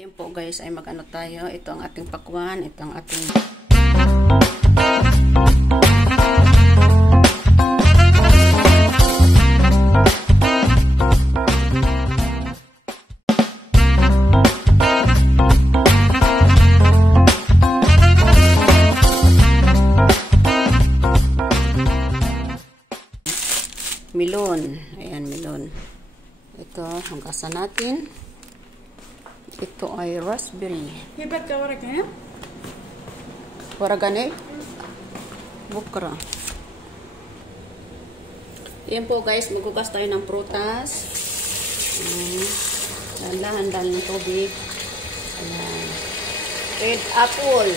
Ngayon po guys ay mag-ano tayo. Ito ang ating pakwan. Ito ang ating melon. Ayan, melon. Ito, hanggasan natin. Ito ay raspberry. Hebat ka wala kaya? Wala gani? Bukra. Ayan po guys, maghugas tayo ng prutas. Dahan-dahan ng tubig. Ayan. Red apple.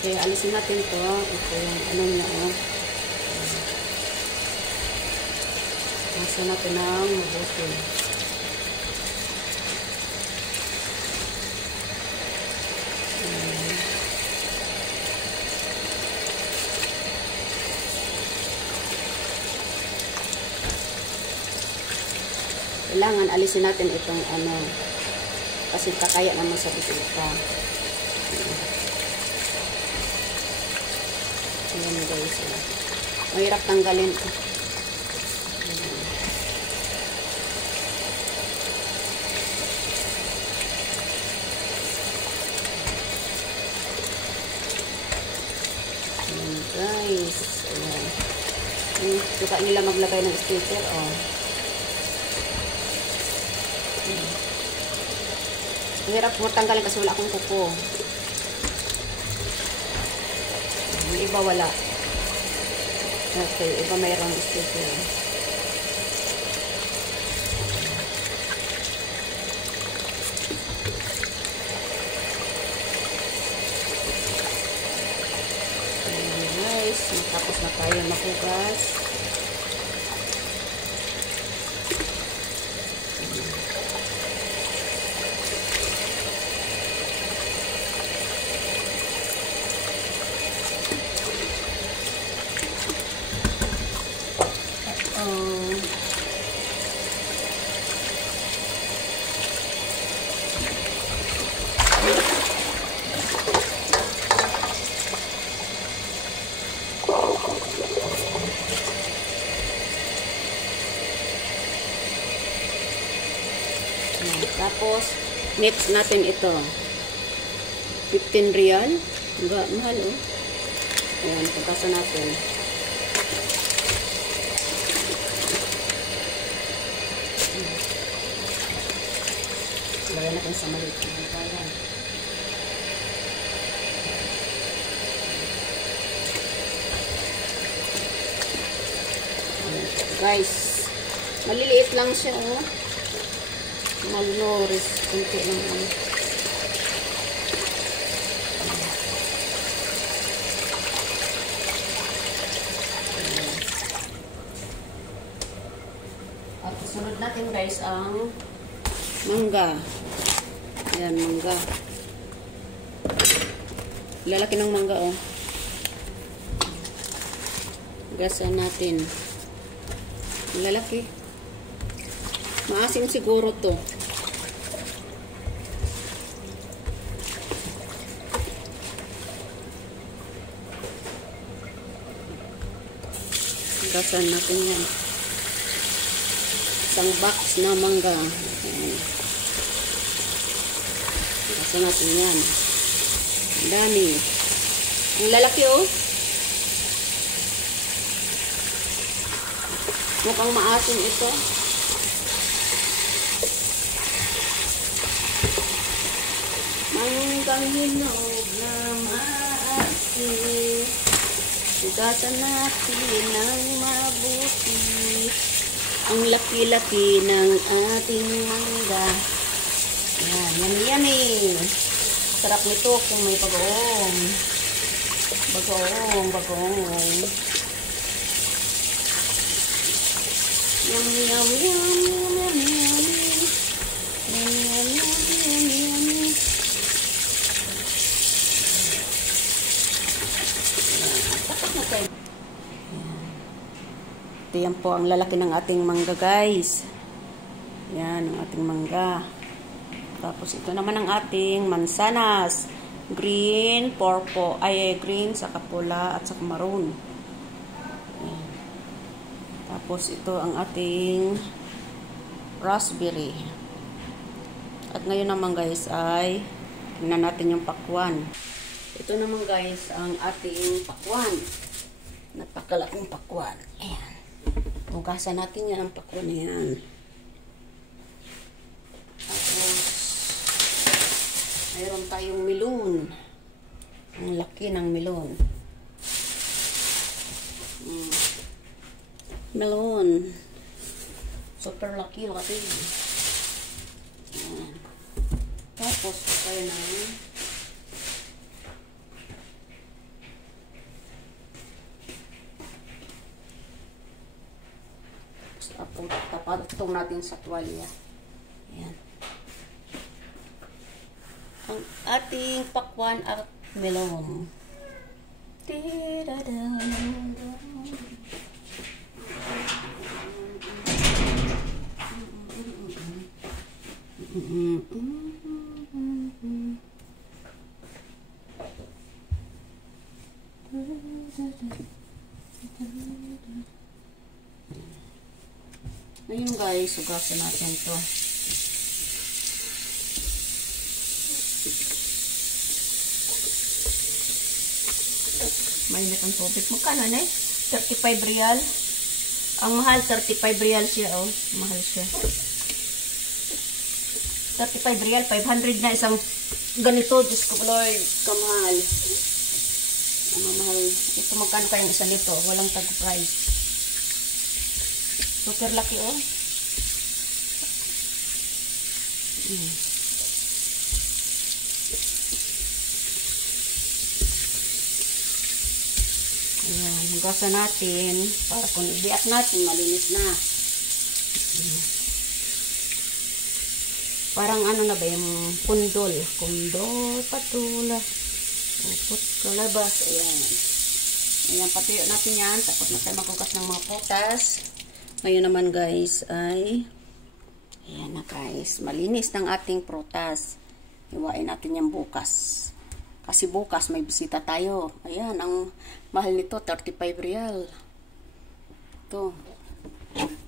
Okay, alisin natin to. Ito yung ano niya, oh. Alisin natin ng mabuti. Kailangan alisin natin itong ano, kasi kakaya naman sa bituka. Ayan guys. Mahirap tanggalin. Ayan guys. Ayan. Suka nila maglagay ng sticker. Oh. Mahirap mo tanggalin kasi wala akong kuko. Yung iba wala. Okay, iba mayroong sticker. Ayan guys, matapos na tayo makugas. Tapos, next natin ito. 15 real. Mahal, oh. Ayan, pagkasa natin. Lagyan natin sa maliit. Guys, maliliit lang siya, oh. Malnourished. Kunti lang lang. At sunod natin guys ang mangga. Ayan, mangga. Lalaki ng mangga, oh. Gasan natin. Lalaki. Maasim siguro to. Gasan natin yan. Isang box na mangga. Gasan natin yan. Dami. Ang lalaki, oh. Mukhang maasim ito. Manggang hinog na maasim. Hugasan natin ng mabuti. Ang laki-laki ng ating mangga. Yan, yummy. Sarap nito kung may bagoong. Bagoong. Yummy. Ito yan po ang lalaki ng ating mangga, guys. Yan, ang ating mangga. Tapos ito naman ang ating mansanas. Green, purple, green, saka pula, at saka maroon. Yan. Tapos ito ang ating raspberry. At ngayon naman guys ay tingnan natin yung pakwan. Ito naman guys ang ating pakwan. Napakalaking pakwan. Ayan. Hugasan natin yan ang pakwan na yan. Tapos mayroon tayong melon. Ang laki ng melon. Melon. Super laki. Ayan. Tapos tayo na tapatong natin sa tuwalya. Ayan. Ang ating pakwan at melon. Ngayon guys, hugasan natin to. Mainit ang tubig. Magkano na eh? 35 real. Ang mahal, 35 real siya, oh. Mahal siya. 35 real, 500 na isang ganito. Diyos ko, Lord, kamahal. Ang mahal. Ito magkano kayong isa nito? Walang tag-price. Super laki, oh. Ayan, hugasan natin para kung ibiak natin, malinis na. Parang ano na ba yung kundol, patula, upot, kalabas. Ayan. Ayan, patuyo natin yan. Tapos na tayo maghugas ng mga putas. Ngayon naman guys ay ayan na guys, malinis ng ating prutas. Iwain natin yan bukas. Kasi bukas may bisita tayo. Ayan, ang mahal nito 35 real. Ito.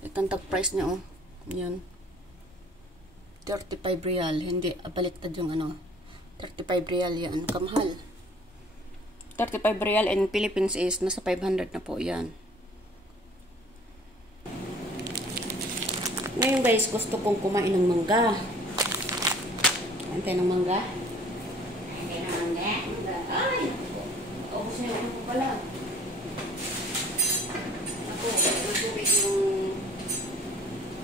Itong tag price niya, oh. Ayan. 35 real. Hindi, baliktad yung ano. 35 real yan. Kamahal. 35 real in Philippines is nasa 500 na po yan. Ngayon guys, gusto kong kumain ng mangga. Antay ng mangga. Antay ng mangga. Ay! Ubus na yung ko pala. Ako, nagtubig yung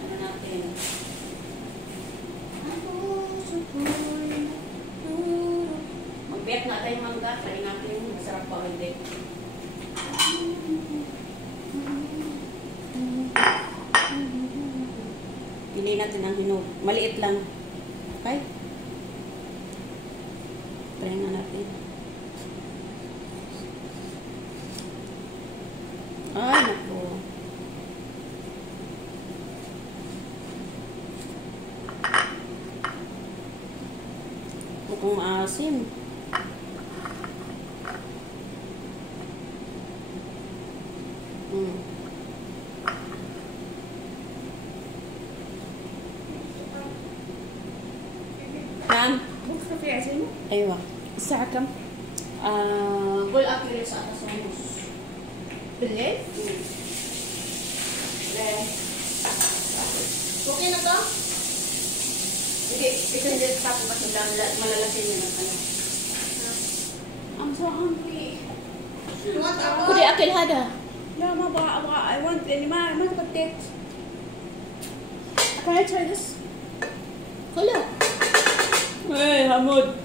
ano natin. Ako, supoy. Magbiyak na tayo mangga. Kaya natin masarap pa hindi. Pili natin ang hinog. Maliit lang. Okay? Try na natin. Ay, naku. Mukhang maasim. نعم بكرة في عزيمة؟ ايوه الساعة كم؟ قول اكل الساعه 9:30 بالليل؟ okay na to? Hindi, ito hindi tapos malalasin yun ang ano. I'm so hungry. خذي اكل هذا. لا ما أبغى I want لأني ما تغديت. Can I try this? خلا. Hey Hamud.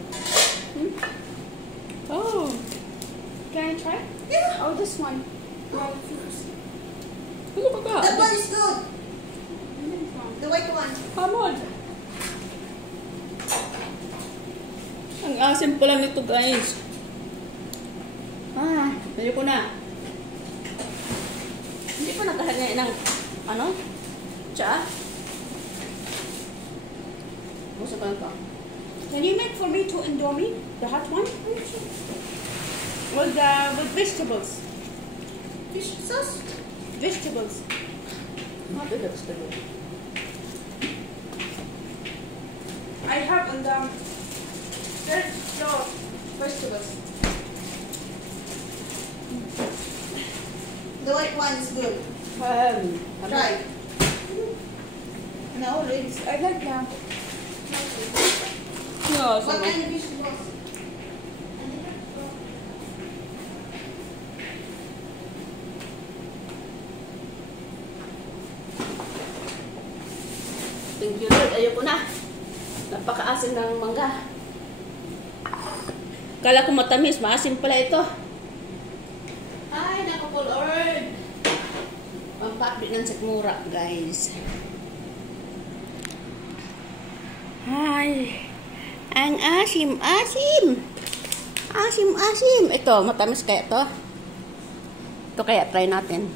Oh. Can I try? Yeah. Oh, this one. Look at that. That one is good. The white one. Hamud. Ang asim pa lang nito guys. Tayo ko na. Hindi pa maghahanay ng, ano? Tsaa? Gusto ko lang ito. Can you make for me 2 Indomie? The hot one? With vegetables. Fish sauce? Vegetables. Not the vegetable. I have on the third floor vegetables. The white one is good. Try. No, it's I like that. No, what kind of vegetables? Thank you, Lord. Ayoko na. Napakaasim ng mangga. Kala ko matamis. Maasim pala ito. Ay, naku po, Lord. Ang pakbit ng sikmura, guys. Ay. Ang asim-asim. Asim-asim. Ito, matamis kaya ito? Ito kaya, try natin.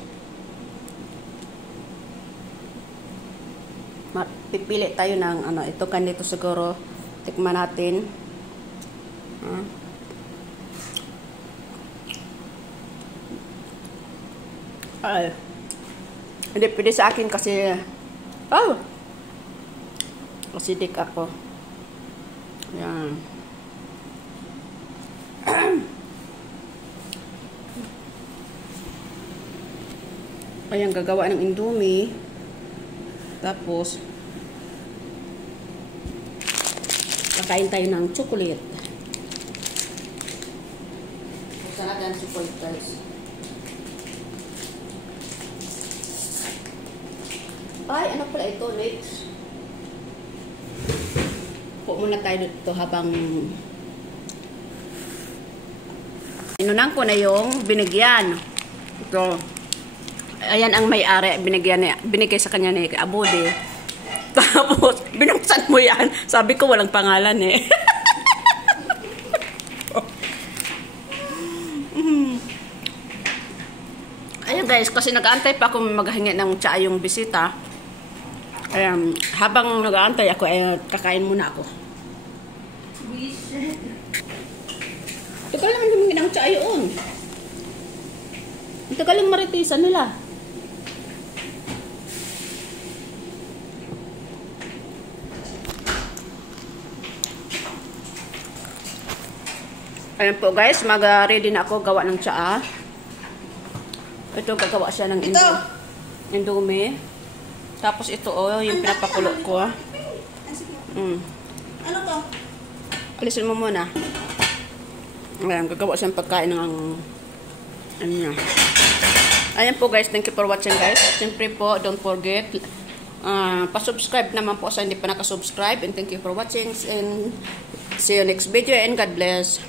Pipili tayo ng ano, ito ganito siguro. Tikman natin. Ay. Hindi pwede sa akin kasi acidic ako. Yan. Ayan, gagawa ng Indomie. Tapos kakain tayo ng chocolate. Buksan natin ang chocolate, guys. Ay, ano pala ito? Next. Po muna tayo dito habang inunan ko na yung binigyan. Ito. Ayan ang may-ari, binigay sa kanya ni Abode. Tapos, binuksan mo yan. Sabi ko, walang pangalan eh. Ayan guys, kasi nag-aantay pa ako maghingi ng tsaa yung bisita. Ayan, habang nag-aantay ako, kakain muna ako. Tagal naman humingi ng tsaa yun. Ang tagal yung maritisan nila. Ayan po guys, mag-ready na ako gawa ng tsaa. Ito, gagawa siya ng Indomie. Tapos ito, yung pinapakulo ko. Ano to? Alisin mo muna. Ayan, gagawa siya ng pagkain ng ano niya. Ayan po guys, thank you for watching guys. Siyempre po, don't forget, pa-subscribe naman po sa hindi pa nakasubscribe. And thank you for watching. And see you next video and God bless.